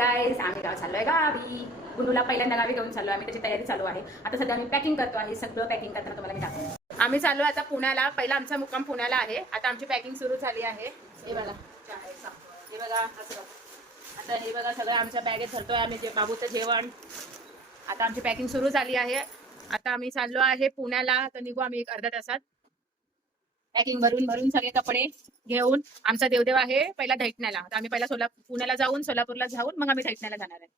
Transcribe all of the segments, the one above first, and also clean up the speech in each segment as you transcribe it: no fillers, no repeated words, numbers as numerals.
गाईस, आम्ही चाललोय गावी. गुंडूला पहिल्यांदा गावी घेऊन चाललो आम्ही. त्याची तयारी चालू आहे. आता सध्या आम्ही पॅकिंग करतो आहे. सगळं पॅकिंग करताना तुम्हाला मी दाखवतो. आम्ही चाललो आता पुण्याला. पहिला आमचा मुक्काम पुण्याला आहे. आता आमची पॅकिंग सुरू झाली आहे. हे बघा, हे बघा असं. आता हे बघा सगळं आमच्या बॅगेत भरतोय आम्ही बाबूचं जेवण. आता आमची पॅकिंग सुरू झाली आहे. आता आम्ही चाललो आहे पुण्याला. तर निघू आम्ही एक अर्ध्या तासात. पॅकिंग भरून सगळे कपडे घेऊन. आमचा देवदेव आहे पहिला दैठण्याला. तर आम्ही पहिला पुण्याला जाऊन सोलापूरला जाऊन मग आम्ही दैठण्याला जाणार आहे.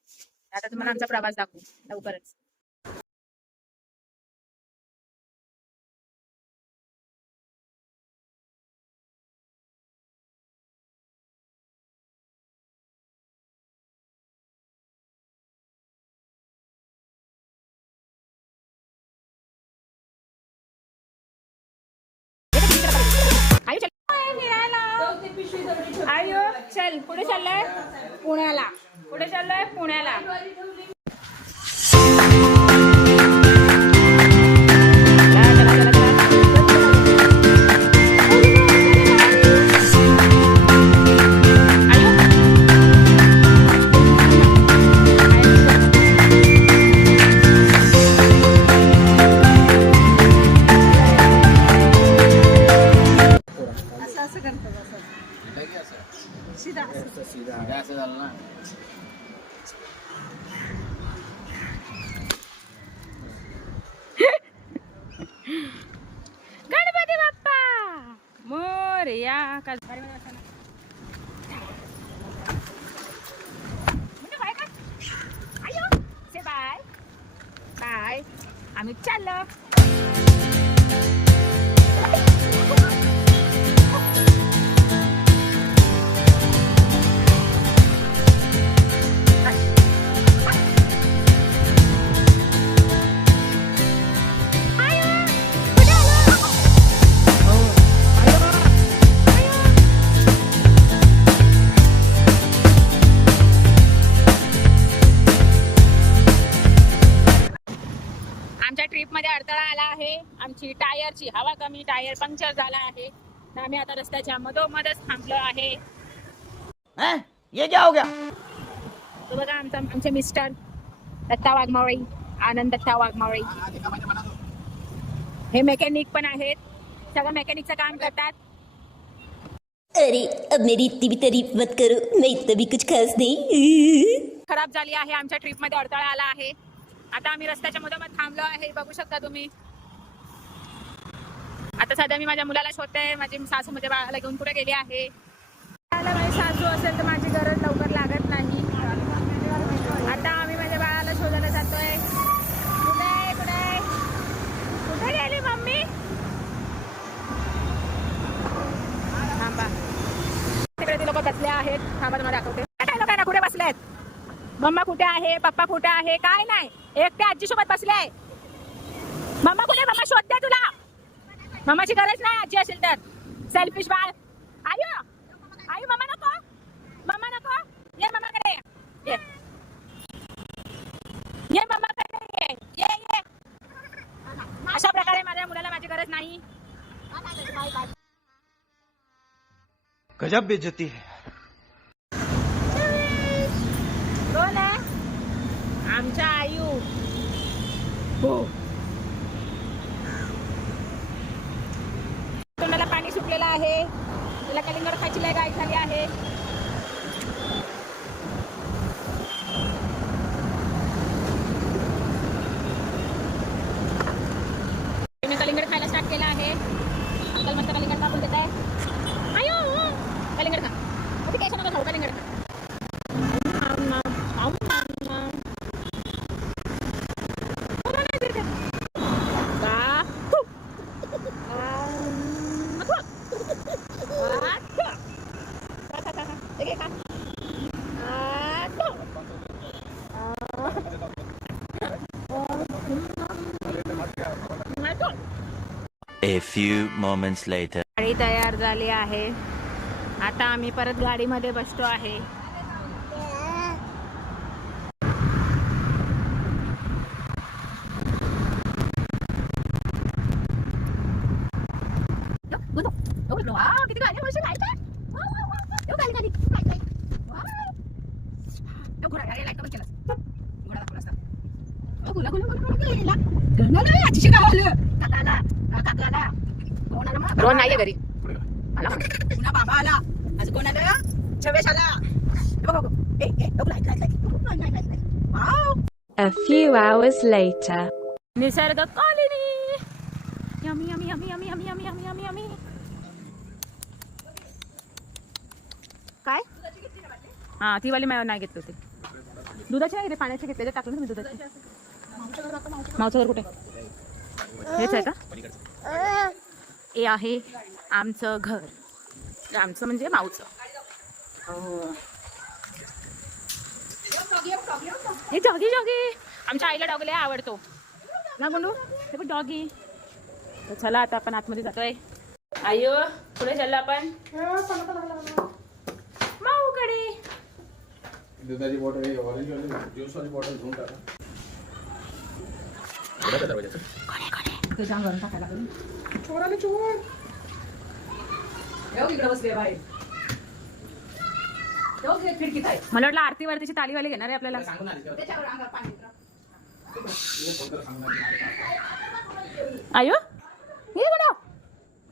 आता तुम्हाला आमचा प्रवास दाखवू लवकरच. आयो चल, पुढे चाललोय पुण्याला. पुढे चाललोय पुण्याला. गणपती बाप्पा मोरया. से बाय बाय. आम्ही चाललो. आमच्या ट्रिप मध्ये अडथळा आला आहे. आमची टायरची हवा कमी, टायर पंक्चर झाला आहे. तर आम्ही आता रस्त्याच्या मधोमधच थांबलो आहे. ये क्या हो गया? तो बघा आमचे मिस्टर दत्ता वाघमावळे, आनंद दत्ता वाघमावळे. हे मेकॅनिक पण आहेत. सगळं मेकॅनिकचं काम करतात. अरे अब मेरी इतनी भी तारीफ मत करो, मैं इतना भी कुछ खास नहीं. खराब झाली आहे. आमच्या ट्रिप मध्ये अडथळा आला आहे. आता आम्ही रस्त्याच्या मधोमध थांबलो आहे. बघू शकता तुम्ही. आता सध्या मी माझ्या मुलाला शोधते. माझी सासू मध्ये बाळाला घेऊन कुठे गेली आहे. माझी सासू असेल तर माझी गरज लवकर लागत नाही. आता आम्ही माझ्या बाळाला शोधायला जातोय. कुठे कुठे कुठे गेली मम्मी? थांबा, तिकडे ती लोक बसले आहेत. थांबा तुम्हाला दाखवते. काय लोकांना कुठे बसलेत? मम्मा कुठे आहे? पप्पा कुठे आहे? काय नाही, एकटे आजी सोबत बसले. मम्मा कुठे? मम्मा शोधते तुला. मम्माची गरज नाही आजी असेल तर. सेल्फिश बाळ. आयो आयो, मम्मा नको, मम्मा नको. ये मम्माकडे ये, ये मम्माकडे ये, ये ये. अशा प्रकारे माझ्या मुलाला माझी गरज नाही. गजब बेइज्जती है. कोण आहे? आमच्या आयु. हो, तोंडाला पाणी सुटलेलं आहे. तिला कलिंगड खायची लय घाई झाली आहे. तिने कलिंगड खायला स्टार्ट केला आहे. अंकल मस्त कलिंगड कापून देत आहे. आयो कलिंगड खा. कुठे केस नका खाऊ, कलिंगड खा. A few moments later. गाडी तयार झाली आहे. आता आम्ही परत गाडीमध्ये बसतो आहे. किती गाडी तो घोडा लाईक कमेंट केलास घोडा दाखवला असता गुला गुला गुला गेला गणाला आजी गावलं काकाला काकाला कोणाला मग रोहन नाहीये घरी आला पुन्हा बाबा आला आज कोण आला छवेश आला बघ ए like wow A few hours later. निसर्ग colony yummy yummy yummy yummy yummy yummy yummy yummy yummy काय हा ती वाली नाही घेतली होती दुधाची नाही रे पाण्याची घेतले टाकलं तुम्ही दुधाची मावचं घर कुठे हेच आहे का हे आहे आमचं घर आमचं म्हणजे मावचं हे डॉगी डॉगी आमच्या आईला डॉगी लय आवडतो ना गुंडू हे पण डॉगी तर चला आता आपण आतमध्ये जातोय आयो पुढे चाललो आपण माऊकडे दुधाची बॉटल ऑरेंज वाली ज्यूस वाली बॉटल घेऊन टाका ते जाम गरम टाकायला लागेल चोर आले चोर इकडे बसले बाहेर खिडकीत आहे मला वाटलं आरती वरतीची तालीवाली घेणार आहे आपल्याला आयो हे बघा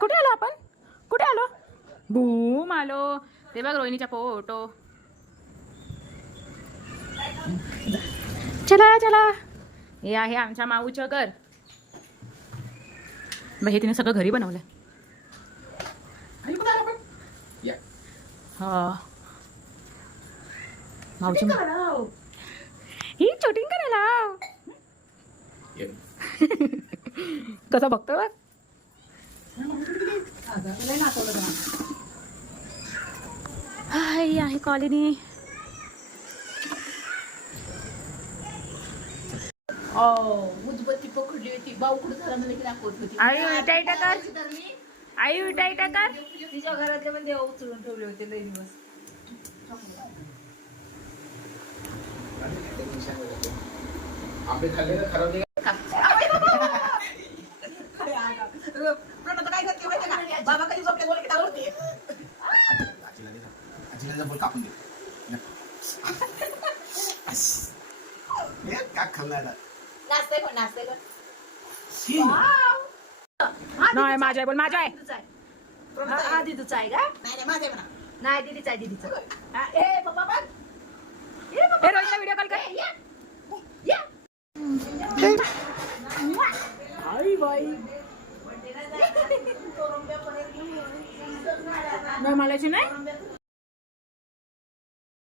कुठे आलो आपण कुठे आलो बूम आलो ते बघ रोहिणीचा फोटो चला चला हे आहे आमच्या माऊचं घर हे तिने सगळं घरी बनवलंय हा माऊची ही शूटिंग करायला कसा बघतो बघ हाय आहे कॉलनी उदबत्ती पकडली होती बावकुड झाला मला की दाखवत होती आई उलटाई टाकर आई उलटाई टाकर तिच्या घरातले पण देव उचलून ठेवले होते लई दिवस आंबे खाल्ले ना खराब नाही बाबा कधी झोपले बोल की दावरती आजीला बोल कापून दे का खाल्ला नाचते पण नाही माझा आहे बोल माझा आहे आधी तुझा आहे का नाही माझे म्हणा नाही दीदीचा आहे दीदीचा ए पप्पा बघ हे रोहितला व्हिडिओ कॉल कर आई बाई नाही मलाची नाही